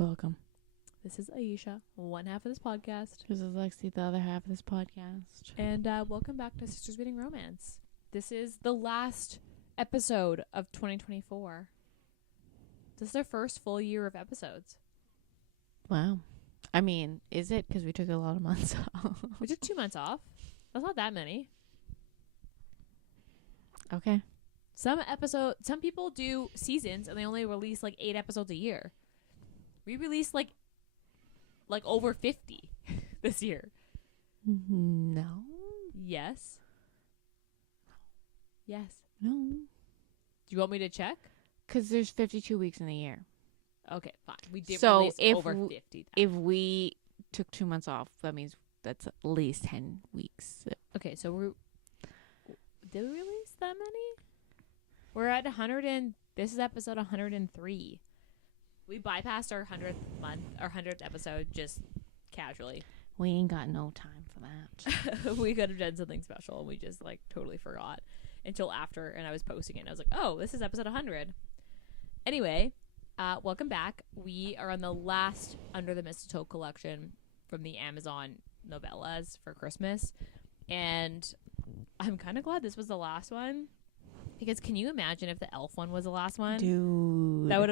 Welcome. This is Ayesha, one half of this podcast. This is Lexi, the other half of this podcast. And welcome back to Sisters Reading Romance. This is the last episode of 2024. This is our first full year of episodes. Wow. I mean, is it? Because we took a lot of months off. We took 2 months off. That's not that many. Okay. Some people do seasons and they only release like 8 episodes a year. We released like over 50 this year. No. Yes. Yes. No. Do you want me to check? Because there's 52 weeks in a year. Okay, fine. We did So release if over w- 50. If we took 2 months off, that means that's at least 10 weeks. Okay, so did we release that many? We're at 100 and this is episode 103. We bypassed our 100th month, our 100th episode just casually. We ain't got no time for that. We could have done something special and we just like totally forgot until after, and I was posting it and I was like, oh, this is episode 100. Anyway, welcome back. We are on the last Under the Mistletoe collection from the Amazon novellas for Christmas, and I'm kind of glad this was the last one, because can you imagine if the elf one was the last one? Dude. That would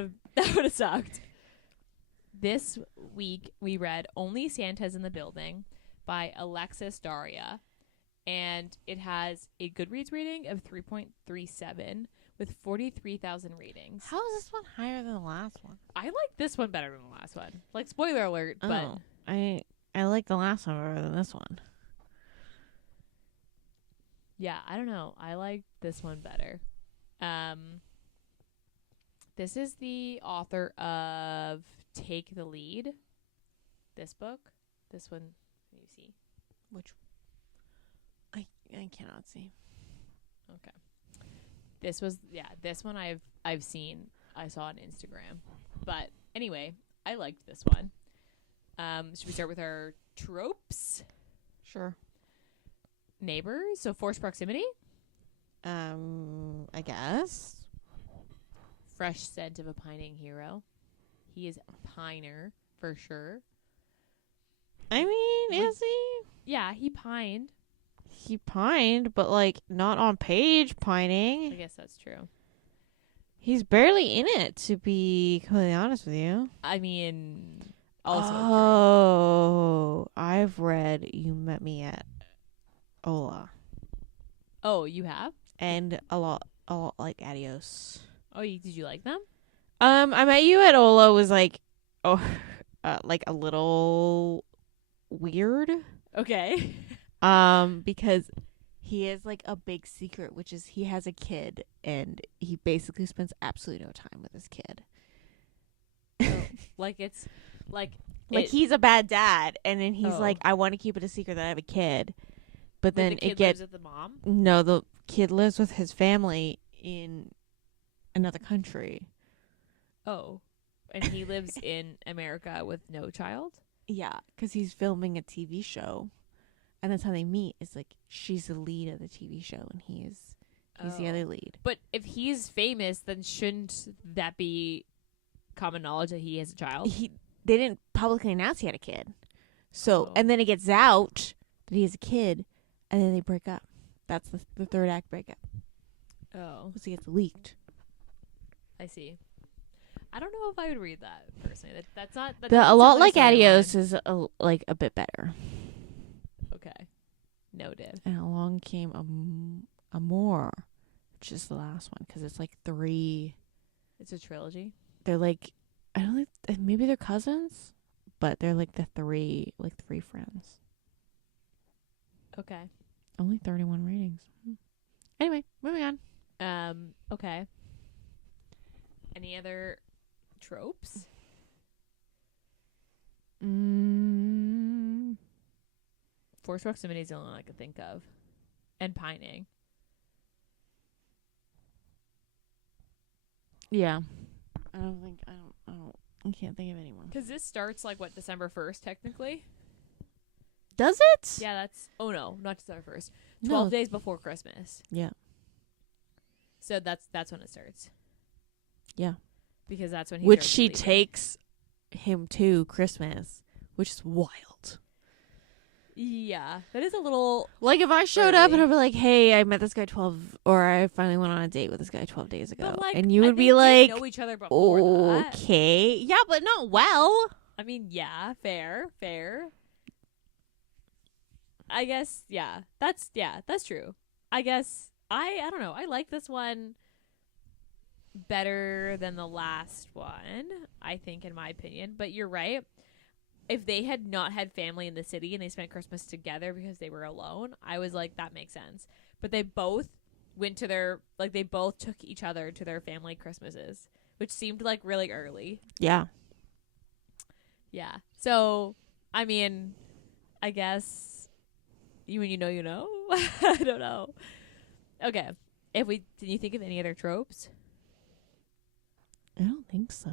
have sucked. This week we read Only Santa's in the Building by Alexis Daria, and it has a Goodreads rating of 3.37 with 43,000 ratings. How is this one higher than the last one? I like this one better than the last one. Like, spoiler alert, but Oh, I like the last one better than this one. yeah, I don't know. I like this one better. This is the author of Take the Lead. This book. This one, can you see? Which I cannot see. Okay. This one I've seen. I saw on Instagram. But anyway, I liked this one. Should we start with our tropes? Sure. Neighbors, so forced proximity. I guess. Fresh scent of a pining hero. He is a piner for sure. I mean, is he? Yeah, he pined. He pined, but like not on page I pining. guess that's true. He's barely in it, to be completely honest with you. I mean, also Oh, I've read You Met Me at Ola, true. Oh, you have? and a lot like Adios. Oh, did you like them? I Met You at Ola was like, like a little weird. Okay. Because he has like a big secret, which is he has a kid, and he basically spends absolutely no time with his kid. Like it's like He's a bad dad, and then he's Oh. like, I want to keep it a secret that I have a kid, but then the kid it gets lives with the mom. no. The kid lives with his family in another country. Oh, and he lives in America with no child. Yeah, because he's filming a TV show, and that's how they meet. Is like she's the lead of the TV show, and he's the other lead. But if he's famous, then shouldn't that be common knowledge that he has a child? They didn't publicly announce he had a kid. So, Oh. and then it gets out that he has a kid, and then they break up. That's the third act breakup. Oh, Because he gets leaked. I see. I don't know if I would read that personally. That's not that A doesn't lot sound like a storyline. Adios is a bit better. Okay, noted. And along came Amor, which is the last one, because it's like 3. It's a trilogy. They're like, I don't think, maybe they're cousins, but they're like three friends. Okay. Only 31 ratings. Anyway, moving on. Okay. Any other tropes? Forced proximity is the only one I could think of, and pining. Yeah. I can't think of anyone. Because this starts like what, December 1st technically? Does it? Yeah, that's not December 1st. No. 12 days before Christmas. Yeah. So that's when it starts. Yeah. Because that's when he Which starts she bleeding. takes him to Christmas, which is wild. Yeah, that is a little. Like if I showed up and early. I'd be like, "Hey, I met this guy 12, or I finally went on a date with this guy 12 days ago," But like, and you would they be like, did know each other before that. "Okay, yeah, but not well." I mean, yeah, fair. I guess, that's true. I guess I don't know. I like this one better than the last one, I think, in my opinion. But you're right. If they had not had family in the city and they spent Christmas together because they were alone, I was like, that makes sense. But they both went to they both took each other to their family Christmases, which seemed like really early. Yeah. Yeah. So, I mean, I guess when you know, you know. I don't know. Okay. Did you think of any other tropes? I don't think so.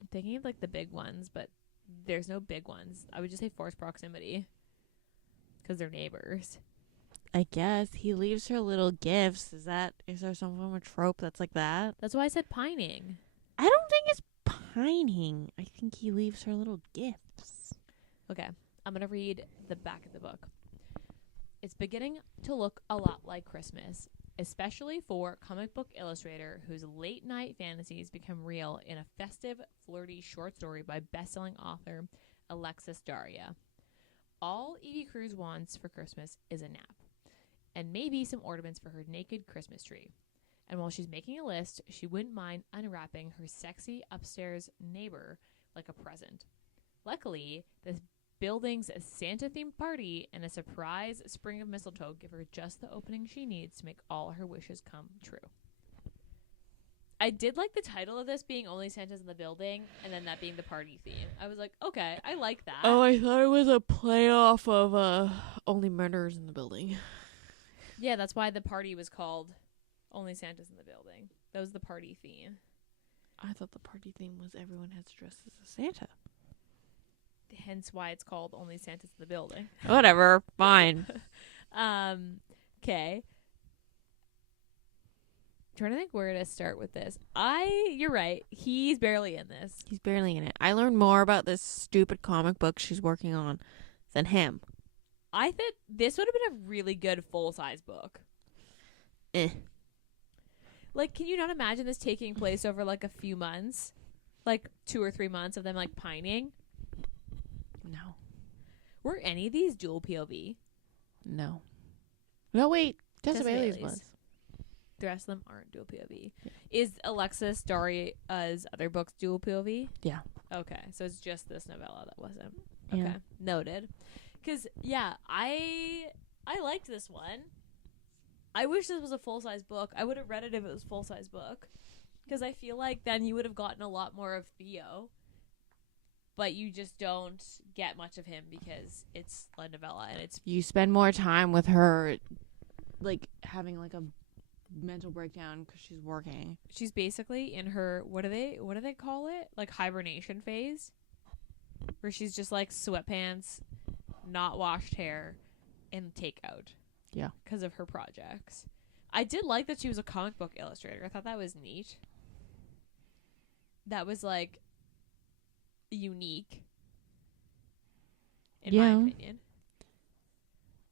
I'm thinking of like the big ones, but there's no big ones. I would just say forced proximity because they're neighbors. I guess he leaves her little gifts. Is there some form of trope that's like that? That's why I said pining. I don't think it's pining. I think he leaves her little gifts. Okay. I'm going to read the back of the book. It's beginning to look a lot like Christmas, especially for comic book illustrator whose late night fantasies become real in a festive, flirty short story by best-selling author Alexis Daria. All Edie Cruz wants for Christmas is a nap, and maybe some ornaments for her naked Christmas tree. And while she's making a list, she wouldn't mind unwrapping her sexy upstairs neighbor like a present. Luckily, the building's Santa-themed party and a surprise spring of mistletoe give her just the opening she needs to make all her wishes come true. I did like the title of this being Only Santa's in the Building, and then that being the party theme. I was like, okay, I like that. Oh, I thought it was a playoff of Only Murders in the Building. Yeah, that's why the party was called Only Santa's in the Building. That was the party theme. I thought the party theme was everyone has to dress as a Santa. Hence why it's called Only Santa's in the Building. Whatever, fine. Okay. Trying to think where to start with this. You're right. He's barely in this. He's barely in it. I learned more about this stupid comic book she's working on than him. I think this would have been a really good full-size book. Like, can you not imagine this taking place over like a few months? Like 2 or 3 months of them like pining? No. Were any of these dual POV? No. No, wait. Tessa Bailey's Bailey's was. The rest of them aren't dual POV. Yeah. Is Alexis Daria's other books dual POV? Yeah. Okay, so it's just this novella that wasn't. Yeah. Okay, noted. Because, yeah, I liked this one. I wish this was a full-size book. I would have read it if it was a full-size book. Because I feel like then you would have gotten a lot more of Theo. But you just don't get much of him because it's a novella and it's... You spend more time with her, like, having, like, a mental breakdown because she's working. She's basically in her... What do they call it? Like, hibernation phase? Where she's just, like, sweatpants, not washed hair, and takeout. Yeah. Because of her projects. I did like that she was a comic book illustrator. I thought that was neat. That was, like... unique in my opinion.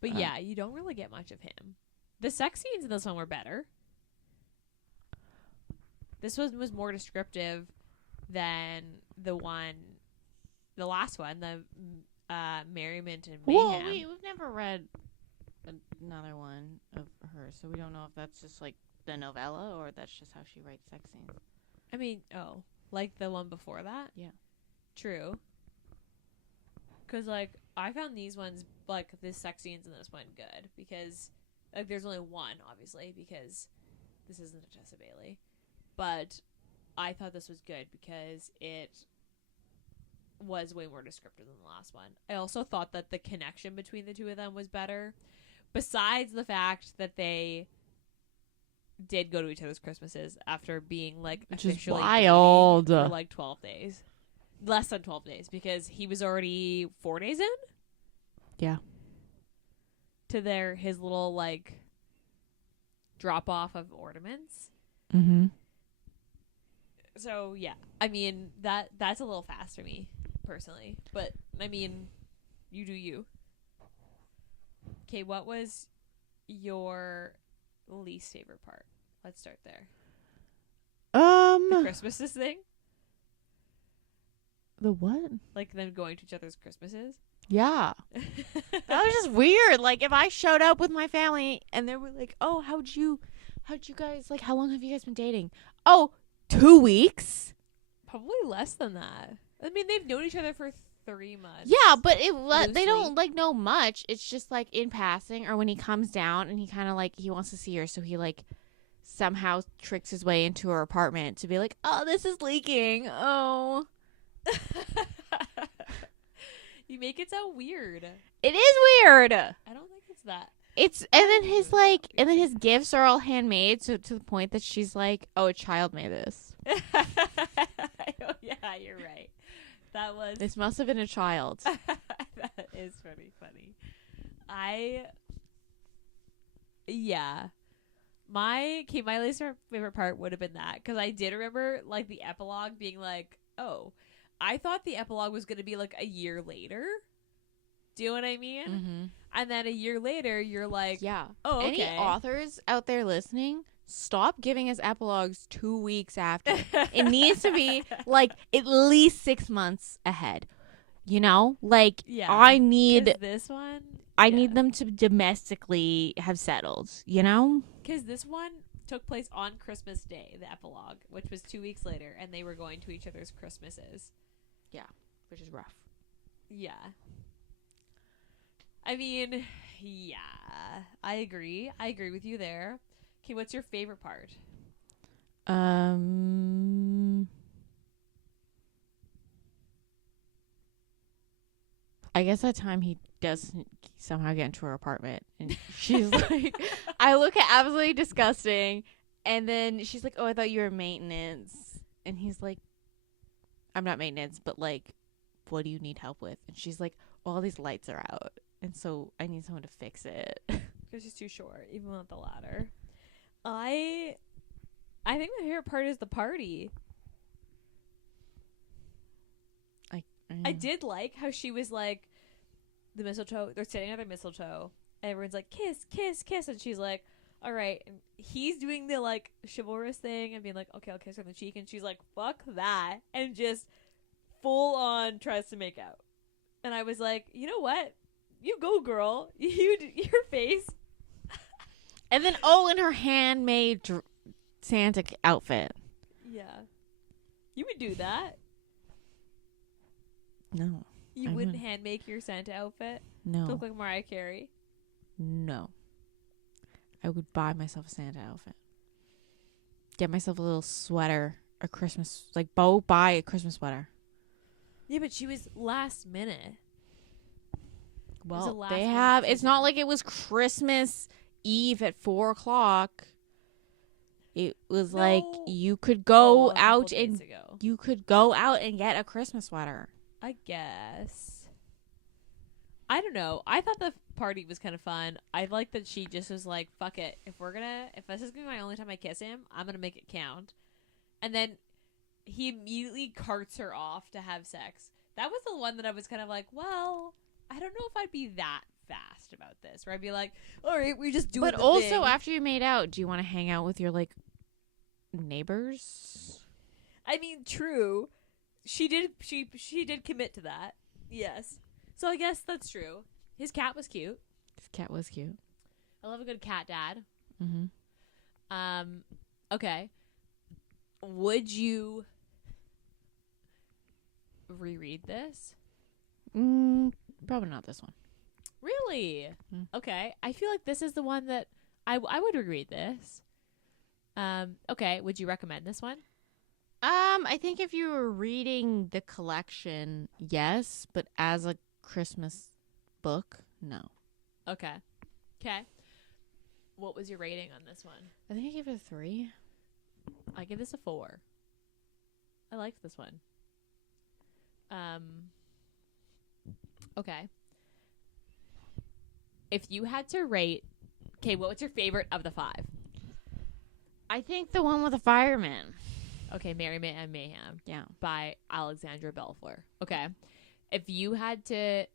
But yeah, you don't really get much of him. The sex scenes in this one were better. This one was more descriptive than the last one, the Merriment and Mayhem. Well, we've never read another one of her, so we don't know if that's just like the novella or that's just how she writes sex scenes. I mean, like the one before that? Yeah. True. Because, like, I found these ones, like, the sex scenes in this one good. Because, like, there's only one, obviously, because this isn't a Tessa Bailey. But I thought this was good because it was way more descriptive than the last one. I also thought that the connection between the two of them was better. Besides the fact that they did go to each other's Christmases after being, like, which officially is wild for, like, 12 days. Less than 12 days because he was already 4 days in. Yeah. To his little like drop off of ornaments. Mm-hmm. So yeah, I mean that's a little fast for me personally, but I mean, you do you. Okay, what was your least favorite part? Let's start there. The Christmases thing, The what? like them going to each other's Christmases. Yeah. That was just weird. Like, if I showed up with my family and they were like, "Oh, how'd you guys, like, how long have you guys been dating?" "Oh, 2 weeks." Probably less than that. I mean, they've known each other for 3 months. Yeah, but they Loosely. don't, like, know much. It's just, like, in passing, or when he comes down and he kind of, like, he wants to see her, so he, like, somehow tricks his way into her apartment to be like, "Oh, this is leaking. Oh." You make it sound weird. It is weird. I don't think it's that. And then his gifts are all handmade, so to the point that she's like, "Oh, a child made this. Oh, yeah, you're right. This must have been a child." That is pretty funny. My least favorite part would have been that, because I did remember, like, the epilogue being like, oh, I thought the epilogue was going to be like a year later. Do you know what I mean? Mm-hmm. And then a year later, you're like, Yeah. oh, okay. Any authors out there listening, stop giving us epilogues 2 weeks after. It needs to be like at least 6 months ahead. You know, like, Yeah. I need this one. I need them to domestically have settled. You know, because this one took place on Christmas Day, the epilogue, which was 2 weeks later, and they were going to each other's Christmases. Yeah, which is rough. Yeah. I mean, yeah, I agree. I agree with you there. Okay, what's your favorite part? I guess that time he does somehow get into her apartment, and she's like, I look at absolutely disgusting, and then she's like, "Oh, I thought you were maintenance," and he's like, "I'm not maintenance, but, like, what do you need help with?" And she's like, "Well, all these lights are out, and so I need someone to fix it." Because she's too short, even with the ladder. I think my favorite part is the party. I did like how she was like, the mistletoe, they're sitting at the mistletoe, and everyone's like, "Kiss, kiss, kiss," and she's like, "All right," and he's doing the, like, chivalrous thing and being like, "Okay, I'll kiss her on the cheek," and she's like, "Fuck that," and just full on tries to make out. And I was like, you know what? You go, girl. Your face. And then, in her handmade Santa outfit. Yeah. You would do that. No. You wouldn't hand make your Santa outfit? No. To look like Mariah Carey? No. I would buy myself a Santa outfit. Get myself a little sweater, a Christmas, like, buy a Christmas sweater. Yeah, but she was last minute. Well, it's not like it was Christmas Eve at 4:00. It was like you could go out and get a Christmas sweater. I guess. I don't know. I thought the party was kind of fun. I like that she just was like, "Fuck it. If this is gonna be my only time I kiss him, I'm gonna make it count." And then he immediately carts her off to have sex. That was the one that I was kind of like, well, I don't know if I'd be that fast about this. Where I'd be like, all right, we just do it. But also, after you made out, do you want to hang out with your, like, neighbors? I mean, true. She did commit to that. Yes. So I guess that's true. His cat was cute. I love a good cat dad. Mm-hmm. Okay. Would you reread this? Probably not this one. Really? Okay. I feel like this is the one that I would reread this. Okay. Would you recommend this one? I think if you were reading the collection, yes, but as a Christmas book, no. Okay. What was your rating on this one? I think I gave it a 3. I give this a 4. I liked this one. Okay. If you had to rate, what was your favorite of the 5? I think the one with the fireman. Okay, Merriment and Mayhem. Yeah. By Alexandra Belfour. Okay. If you had to,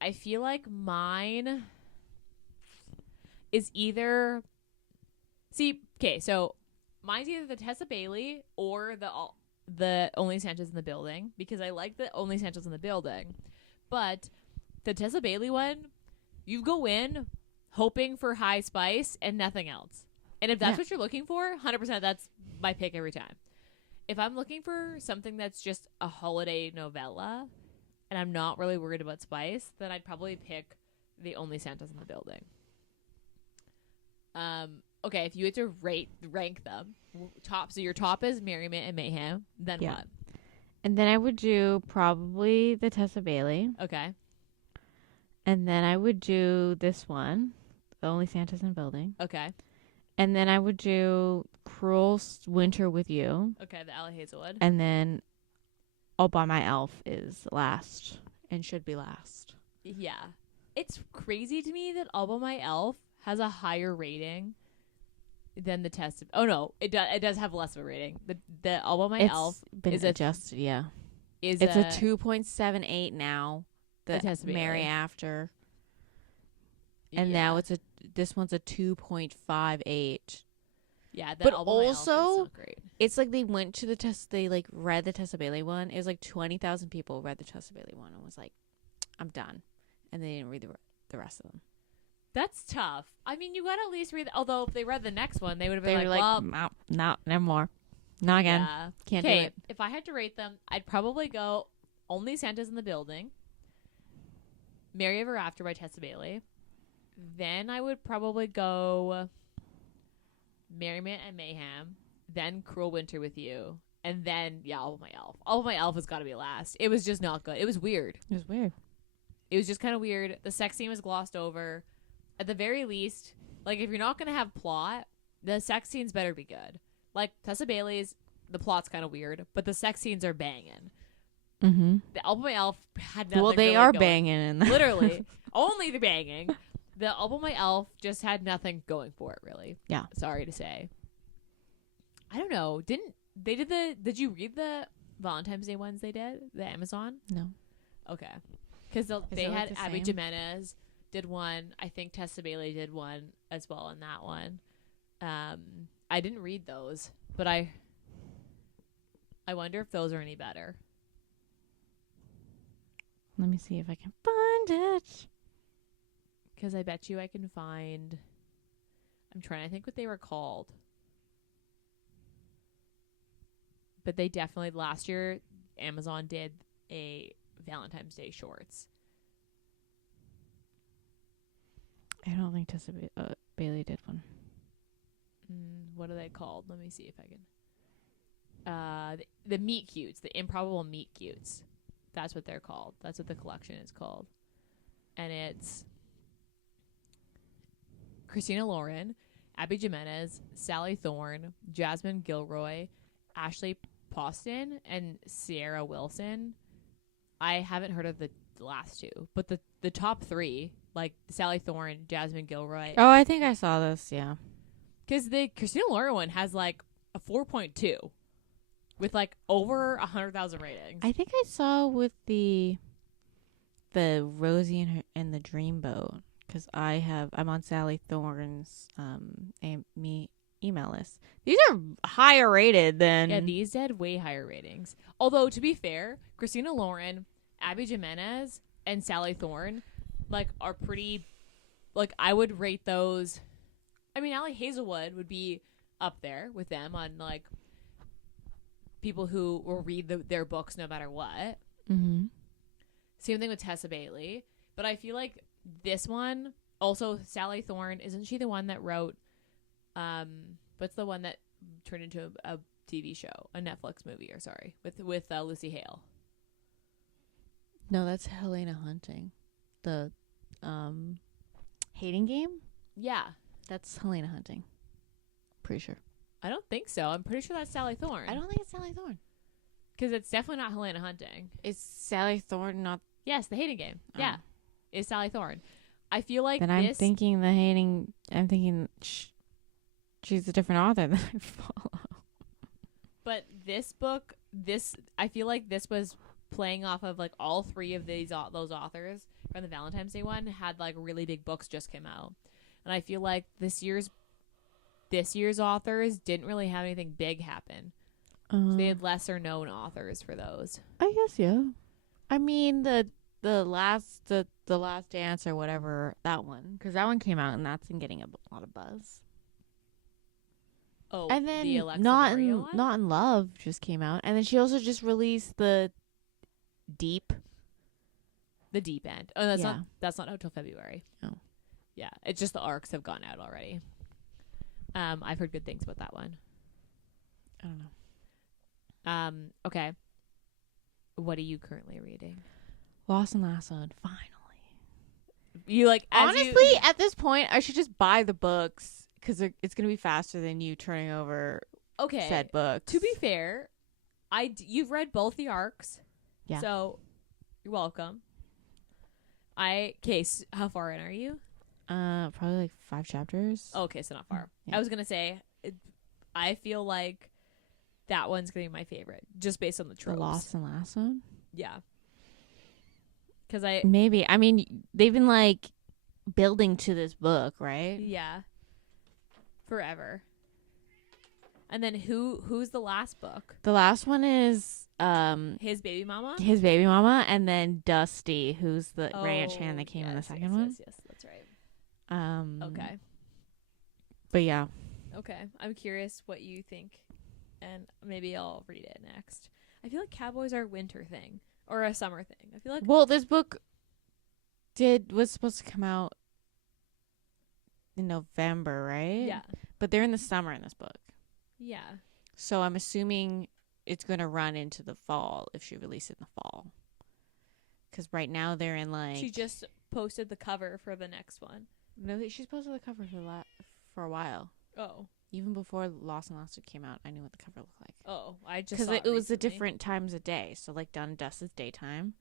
I feel like mine is either, so mine's either the Tessa Bailey or the Only Sanchez in the Building, because I like the Only Sanchez in the Building. But the Tessa Bailey one, you go in hoping for high spice and nothing else. And if that's what you're looking for, 100% that's my pick every time. If I'm looking for something that's just a holiday novella and I'm not really worried about spice, then I'd probably pick the Only Santas in the Building. Okay, if you had to rank them, so your top is Merriment and Mayhem, then what? And then I would do probably the Tessa Bailey. Okay. And then I would do this one, The Only Santas in the Building. Okay. And then I would do Cruel Winter with You. Okay, the Allie Hazelwood. And then All by My Elf is last and should be last. Yeah. It's crazy to me that All by My Elf has a higher rating than the Test. Oh no, it does have less of a rating. The All by My Elf been is adjusted, it's a 2.78 now. The Test Mary After. And now this one's a 2.58. Yeah, but All by My Elf is also not great. It's like they went to the test. They like read the Tessa Bailey one. It was like 20,000 people read the Tessa Bailey one and was like, "I'm done," and they didn't read the rest of them. That's tough. I mean, you gotta at least read. Although if they read the next one, they would have been like, "Well, no, never more, not again, yeah. Can't do it." If I had to rate them, I'd probably go Only Santas in the Building, Mary Ever After by Tessa Bailey. Then I would probably go Merriment and Mayhem, then Cruel Winter with You, and then All by My Elf. All by My Elf has got to be last. It was just not good. It was weird. It was just kind of weird. The sex scene was glossed over. At the very least, like, if you're not going to have plot, the sex scenes better be good. Like, Tessa Bailey's, the plot's kind of weird, but the sex scenes are banging. Mm-hmm. The All by My Elf had nothing. Well, they really are going. banging in that. Literally. Only the banging. The All by My Elf just had nothing going for it, really. Yeah. Sorry to say. I don't know. Did you read the Valentine's Day ones they did? The Amazon? No. Okay. Because they had the Abby same? Jimenez did one. I think Tessa Bailey did one as well in that one. I didn't read those, but I wonder if those are any better. Let me see if I can find it. Because I bet you I can find... I'm trying to think what they were called. But they definitely... Last year, Amazon did a Valentine's Day shorts. I don't think Tessa Bailey did one. What are they called? Let me see if I can... The Meet Cutes. The Improbable Meet Cutes. That's what they're called. That's what the collection is called. And it's... Christina Lauren, Abby Jimenez, Sally Thorne, Jasmine Gilroy, Ashley Poston, and Sierra Wilson. I haven't heard of the last two, but the top three, like Sally Thorne, Jasmine Gilroy. Oh, I think I saw this, yeah. Because the Christina Lauren one has like a 4.2 with like over 100,000 ratings. I think I saw with the Rosie and the Dreamboat. Because I'm on Sally Thorne's email list. These are higher rated than... Yeah, these had way higher ratings. Although, to be fair, Christina Lauren, Abby Jimenez, and Sally Thorne, like, are pretty... Like, I would rate those... I mean, Allie Hazelwood would be up there with them on, like, people who will read their books no matter what. Mm-hmm. Same thing with Tessa Bailey. But I feel like this one, also Sally Thorne, isn't she the one that wrote, what's the one that turned into a TV show, a Netflix movie, with Lucy Hale? No, that's Helena Hunting. The Hating Game? Yeah. That's Helena Hunting. Pretty sure. I don't think so. I'm pretty sure that's Sally Thorne. I don't think it's Sally Thorne. Because it's definitely not Helena Hunting. Is Sally Thorne not... Yes, the Hating Game. Oh. Yeah. Is Sally Thorne. I feel like then I'm thinking she's a different author than I follow. But this book, I feel like this was playing off of like all three of those authors from the Valentine's Day one had like really big books just came out, and I feel like this year's authors didn't really have anything big happen. So they had lesser known authors for those. I guess, yeah. I mean, the last dance or whatever, that one, because that one came out and that's been getting a lot of buzz. Oh, and then the Alexis not Daria one? Not in Love just came out, and then she also just released the Deep End. Oh, that's not out till February. Oh, yeah, it's just the arcs have gone out already. I've heard good things about that one. I don't know. Okay. What are you currently reading? Lost and Lassoed, finally. You like honestly at this point I should just buy the books because it's gonna be faster than you turning over said books. To be fair, you've read both the arcs, yeah. So you're welcome. How far in are you? Probably like 5 chapters. Oh, okay, so not far. Yeah. I was gonna say, I feel like that one's gonna be my favorite, just based on the tropes. The Lost and Lassoed. Yeah. Because maybe, I mean, they've been like building to this book, right? Yeah. Forever. And then who's the last book? The last one is His Baby Mama? His Baby Mama, and then Dusty, who's the ranch hand that came in the second one. Yes, that's right. Okay. But yeah. Okay. I'm curious what you think, and maybe I'll read it next. I feel like cowboys are a winter thing. Or a summer thing. I feel like. Well, this book was supposed to come out in November, right? Yeah. But they're in the summer in this book. Yeah. So I'm assuming it's going to run into the fall if she releases it in the fall. Because right now they're in like. She just posted the cover for the next one. No, she's posted the cover for a while. Oh. Even before Lost and Lassoed came out, I knew what the cover looked like. Oh, I just because it was the different times of day. So like Dun Dust is daytime,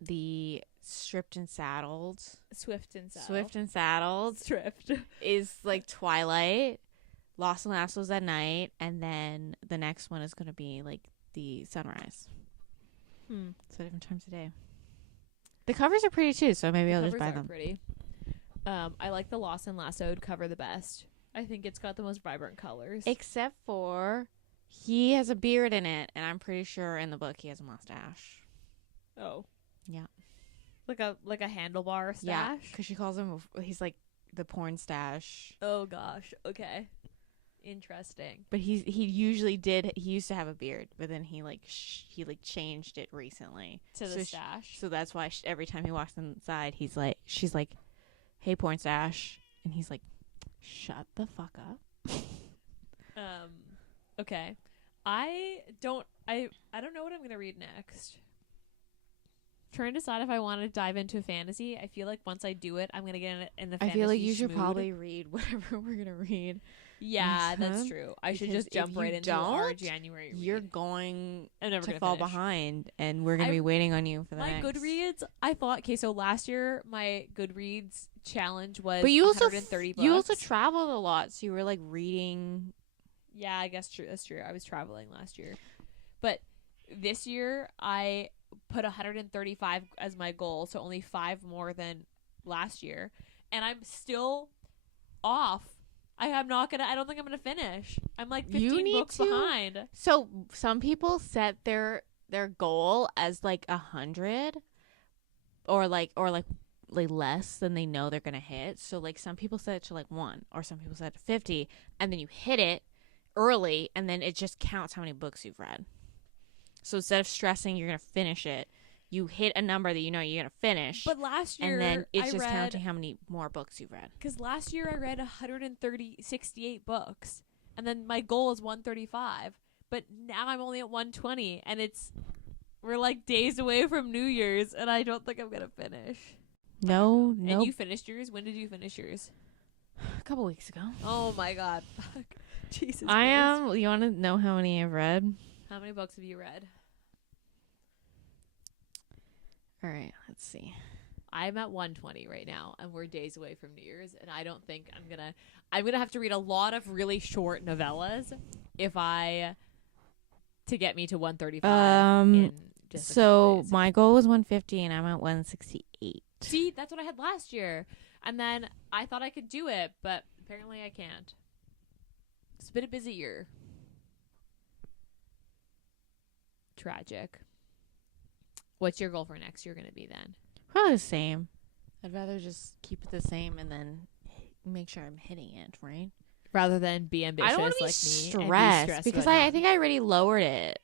the Swift and Saddled is like twilight. Lost and Lassoed's at night, and then the next one is gonna be like the sunrise. So different times of day. The covers are pretty too, so maybe I'll just buy them. Pretty. I like the Lost and Lassoed cover the best. I think it's got the most vibrant colors. Except for he has a beard in it, and I'm pretty sure in the book he has a mustache. Oh. Yeah. Like a handlebar stash? Yeah, because she calls him, he's like the porn stash. Oh gosh, okay. Interesting. But he used to have a beard, but then he changed it recently. To the stash? So that's why every time he walks inside, she's like, hey, porn stash. And he's like, shut the fuck up. Okay. I don't know what I'm gonna read next. Trying to decide if I want to dive into fantasy. I feel like once I do it, I'm gonna get in the fantasy. I feel like you should schmood. Probably read whatever we're gonna read. Yeah, that's true. I should just jump right into our January read. You're going to finish. fall behind, and we're gonna be waiting on you for the next. My Goodreads. I thought so last year my Goodreads challenge was. But you also 130 books. You also traveled a lot, so you were like reading. Yeah, I guess true. That's true. I was traveling last year, but this year I put 135 as my goal, so only 5 more than last year, and I'm still off. I don't think I'm gonna finish. I'm like 15 books behind. So some people set their goal as like 100, or like less than they know they're gonna hit. So like some people set it to like 1, or some people set it to 50, and then you hit it early, and then it just counts how many books you've read. So instead of stressing you're gonna finish it, you hit a number that you know you're gonna finish. But last year, and then it's just counting how many more books you've read. Because last year I read 68 books, and then my goal is 135. But now I'm only at 120, and we're like days away from New Year's, and I don't think I'm gonna finish. No. And you finished yours? When did you finish yours? A couple weeks ago. Oh my god! Fuck. Jesus. I am. You want to know how many I've read? How many books have you read? All right, let's see. I'm at 120 right now, and we're days away from New Year's, and I don't think I'm gonna have to read a lot of really short novellas to get me to 135 in just a couple days. My goal was 150 and I'm at 168. See, that's what I had last year. And then I thought I could do it, but apparently I can't. It's been a busy year. Tragic. What's your goal for next year going to be then? Probably the same. I'd rather just keep it the same and then make sure I'm hitting it, right? Rather than be ambitious I don't want to be like stressed because I think I already lowered it.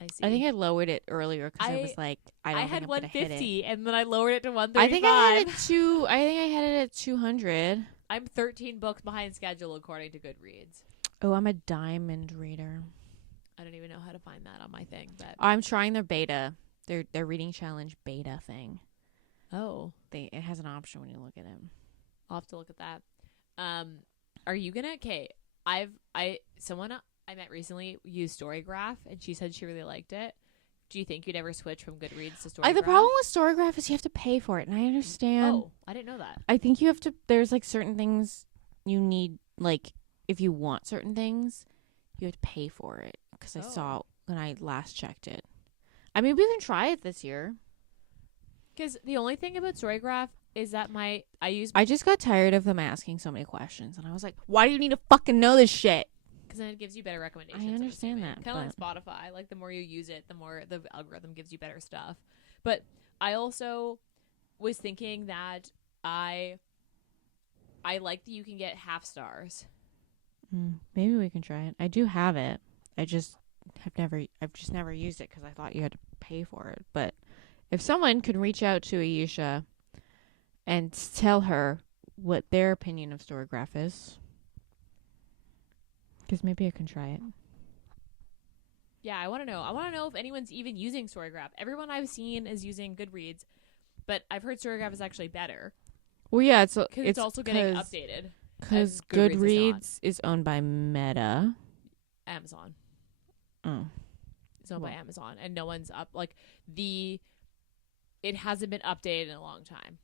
I see. I think I lowered it earlier because I was like, I had 150 and then I lowered it to 135. I think I had it at 200. I'm 13 books behind schedule according to Goodreads. Oh, I'm a diamond reader. I don't even know how to find that on my thing, but I'm trying their beta, their reading challenge beta thing. Oh, it has an option when you look at it. I'll have to look at that. Are you gonna? Okay, someone I met recently used Storygraph, and she said she really liked it. Do you think you'd ever switch from Goodreads to Storygraph? The problem with Storygraph is you have to pay for it, and I understand. Oh, I didn't know that. I think you have to. There's like certain things you need, like if you want certain things, you have to pay for it. Because I saw when I last checked it. I mean, we can try it this year. Because the only thing about Storygraph is that I just got tired of them asking so many questions, and I was like, why do you need to fucking know this shit? Because then it gives you better recommendations. I understand that. Kind of like Spotify. Like, the more you use it, the more the algorithm gives you better stuff. But I also was thinking that I like that you can get half stars. Maybe we can try it. I do have it. I've just never used it because I thought you had to pay for it. But if someone could reach out to Ayesha and tell her what their opinion of Storygraph is, because maybe I can try it. Yeah, I want to know. I want to know if anyone's even using Storygraph. Everyone I've seen is using Goodreads, but I've heard Storygraph is actually better. Well, yeah, it's also getting updated. Because Goodreads is owned by Meta. Amazon. Oh. It's owned by Amazon, and no one's up. Like, it hasn't been updated in a long time.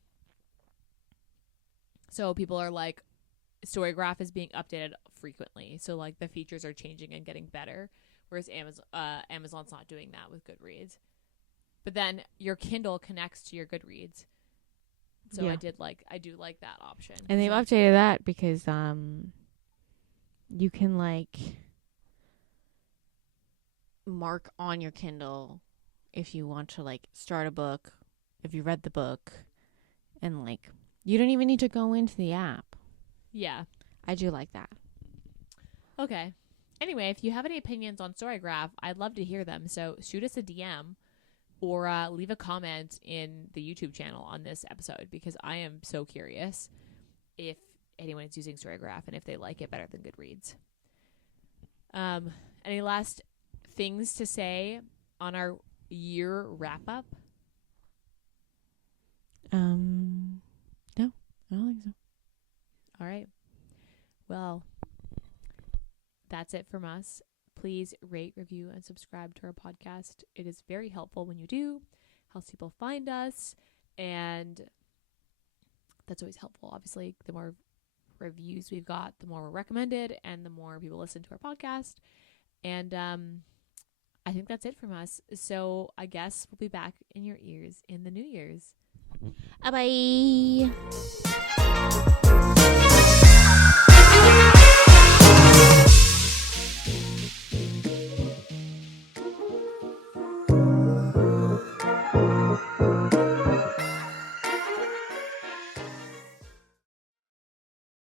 So people are like, Storygraph is being updated frequently. So, like, the features are changing and getting better. Whereas Amazon's not doing that with Goodreads. But then your Kindle connects to your Goodreads. So yeah. I do like that option. And they've updated that because you can like mark on your Kindle if you want to like start a book, if you read the book, and like you don't even need to go into the app. Yeah. I do like that. Okay. Anyway, if you have any opinions on Storygraph, I'd love to hear them. So shoot us a DM or leave a comment in the YouTube channel on this episode because I am so curious if anyone is using Storygraph and if they like it better than Goodreads. Any last things to say on our year wrap-up? No, I don't think so. All right. Well, that's it from us. Please rate, review, and subscribe to our podcast. It is very helpful when you do. Helps people find us. And that's always helpful. Obviously, the more reviews we've got, the more we're recommended and the more people listen to our podcast. And I think that's it from us. So I guess we'll be back in your ears in the New Year's. Bye-bye.